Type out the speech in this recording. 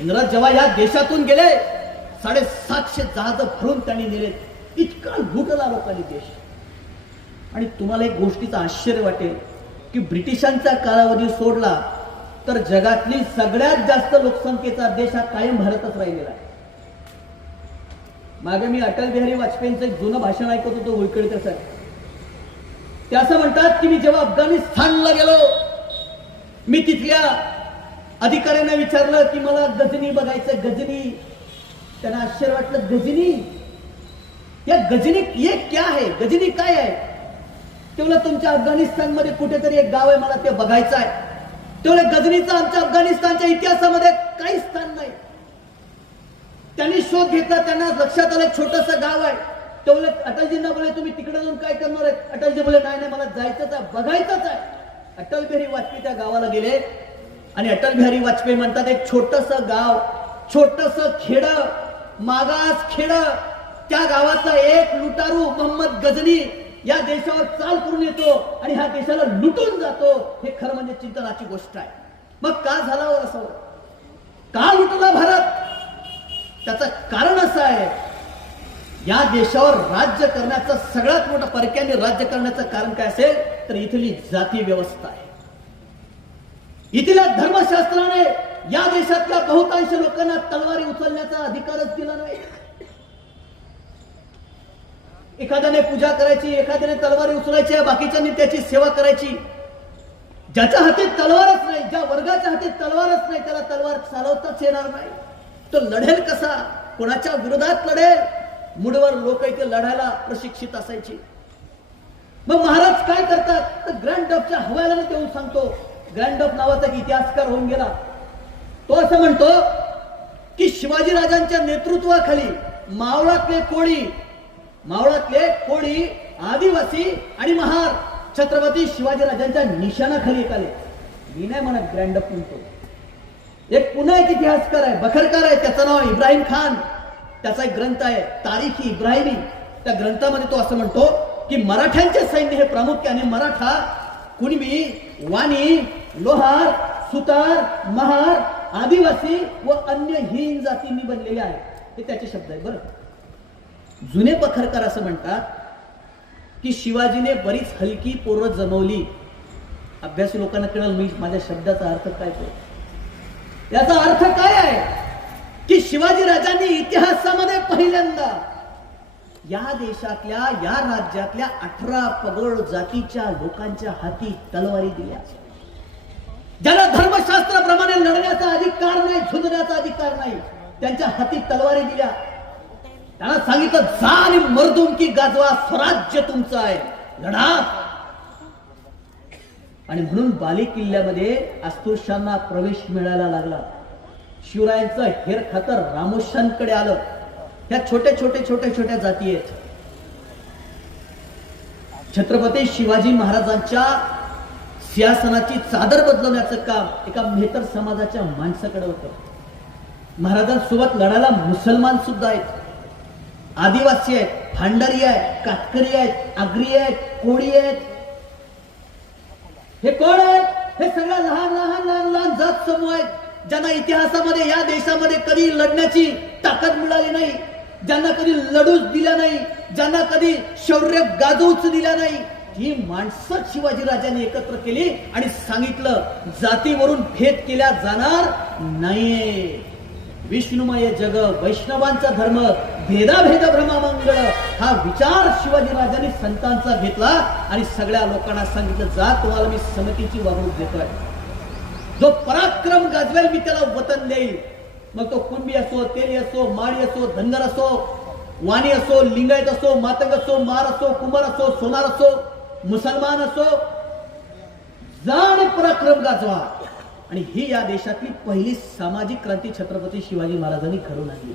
इंग्रज जेव्हा या देशातून गेले 750 जहाज भरून त्यांनी नेले. इतका लुटला लोकांनी देश. आणि तुम्हाला एक गोष्टीचं आश्चर्य वाटेल की ब्रिटिशांचा कालावधी सोडला तर जगातली सगळ्यात जास्त लोकसंख्येचा देश हा कायम भारतच राहिलेला आहे. मागे मी अटल बिहारी वाजपेयींचं एक जुनं भाषण ऐकत होतो होळकरकर साहेब. ते असं म्हणतात की मी जेव्हा अफगाणिस्तानला गेलो मी तिथल्या अधिकाऱ्यांना विचारलं की मला गजनी बघायचं. गजनी. त्यांना आश्चर्य वाटलं. गजनी? या गजनी ये क्या है? गजनी काय आहे? तेवढं तुमच्या अफगाणिस्तानमध्ये कुठेतरी एक गाव आहे मला ते बघायचं आहे. तेवढं गजनीचं आमच्या अफगाणिस्तानच्या इतिहासामध्ये काही स्थान नाही. त्यांनी शोध घेतला. त्यांना लक्षात आलं एक छोटंसं गाव आहे. तेवढे अटलजींना बोले तुम्ही तिकडे जाऊन काय करणार आहे? अटलजी बोले नाही नाही मला जायचंच आहे बघायचंच आहे. अटल बिहारी वाजपेयी त्या गावाला गेले आणि अटल बिहारी वाजपेयी म्हणतात एक छोटंसं गाव छोटंसं खेड मागास खेड त्या गावातला एक लुटारू मोहम्मद गजनी या देशावर चाल करून येतो आणि ह्या देशाला लुटून जातो. हे खरं म्हणजे चिंतनाची गोष्ट आहे. मग का झाला असं? का लुटला भारत? त्याचं कारण असं आहे या देशावर राज्य करण्याचं सगळ्यात मोठं परक्याने राज्य करण्याचं कारण काय असेल तर इथली जाती व्यवस्था आहे. इथल्या धर्मशास्त्राने या देशातल्या बहुतांश लोकांना तलवारी उचलण्याचा अधिकारच दिला नाही. एखाद्याने पूजा करायची एखाद्याने तलवारी उचलायची बाकीच्यांनी त्याची सेवा करायची. ज्याच्या हाती तलवारच नाही ज्या वर्गाच्या हाती तलवारच नाही त्याला तलवार चालवताच येणार नाही. तो लढेल कसा? कोणाच्या विरोधात लढेल? मुडवर लोक इथे लढायला प्रशिक्षित असायची. मग महाराज काय करतात तर ग्रँड डफच्या हवाल्याने देऊन सांगतो. ग्रँड डफ नावाचा एक इतिहासकार होऊन गेला. तो असं म्हणतो की शिवाजी राजांच्या नेतृत्वाखाली मावळातले कोळी आदिवासी आणि महार छत्रपती शिवाजी राजांच्या निशाणाखाली एक आले. मी नाही म्हणत ग्रँड डफ म्हणतो. एक पुन्हा एक इतिहासकार आहे बखरकार आहे त्याचं नाव इब्राहिम खान. त्याचा एक ग्रंथ आहे तारीखी इब्राहिमी. त्या ग्रंथामध्ये तो असं म्हणतो की मराठ्यांचे सैन्य हे प्रामुख्याने मराठा कुणबी वाणी लोहार सुतार महार आदिवासी व अन्य हीन जातींनी बनलेले आहे. हे त्याचे शब्द आहेत. बरं जुने बखरकार असं म्हणतात की शिवाजीने बरीच हलकी पोरं जमवली. अभ्यासू लोकांना कळेल मी माझ्या शब्दाचा अर्थ काय तो. याचा अर्थ काय आहे की शिवाजी राजांनी इतिहासामध्ये पहिल्यांदा या देशातल्या या राज्यातल्या 18 पगड जातीच्या लोकांच्या हाती तलवारी दिल्या. ज्याला धर्मशास्त्राप्रमाणे लढण्याचा अधिकार नाही झुंजण्याचा अधिकार नाही त्यांच्या हाती तलवारी दिल्या. त्यांना सांगितलं जा आणि मर्दुमकी गाजवा स्वराज्य तुमचं आहे लढा. आणि म्हणून बाले किल्ल्यामध्ये अस्पृश्यांना प्रवेश मिळायला लागला. शिवरायांचं हेर खातर रामोश्यांकडे आलं. ह्या छोट्या जाती आहेत. छत्रपती शिवाजी महाराजांच्या सिंहासनाची चादर बदलवण्याचं काम एका मेहतर समाजाच्या माणसाकडे होतं. महाराजांसोबत लढायला मुसलमान सुद्धा आहेत आदिवासी आहेत भांडारी आहेत कातकरी आहेत आगरी आहेत कोळी आहेत. हे कोण आहेत? हे सगळ्या लहान जात समूह आहेत ज्यांना इतिहासामध्ये या देशामध्ये कधी लढण्याची ताकद मिळाली नाही ज्यांना कधी लढूच दिल्या नाही ज्यांना कधी शौर्य गाजवूच दिल्या नाही. ही माणसं शिवाजी राजांनी एकत्र केली आणि सांगितलं जातीवरून भेद केला जाणार नाहीये. विष्णुमय जग वैष्णवांचा धर्म भेदाभेद भ्रमामंगळ हा विचार शिवाजी राजांनी संतांचा घेतला आणि सगळ्या लोकांना सांगितलं जा तुम्हाला मी समतेची वागणूक देतोय. जो पराक्रम गाजवेल मी त्याला वतन देईल. मग तो कुणबी असो तेली असो माळी असो धनगर असो वाणी असो लिंगायत असो मातंग असो मार असो कुंभार असो सोनार असो मुसलमान असो जा आणि पराक्रम गाजवा. आणि ही या देशातली पहिली सामाजिक क्रांती छत्रपती शिवाजी महाराजांनी घडवून आणली.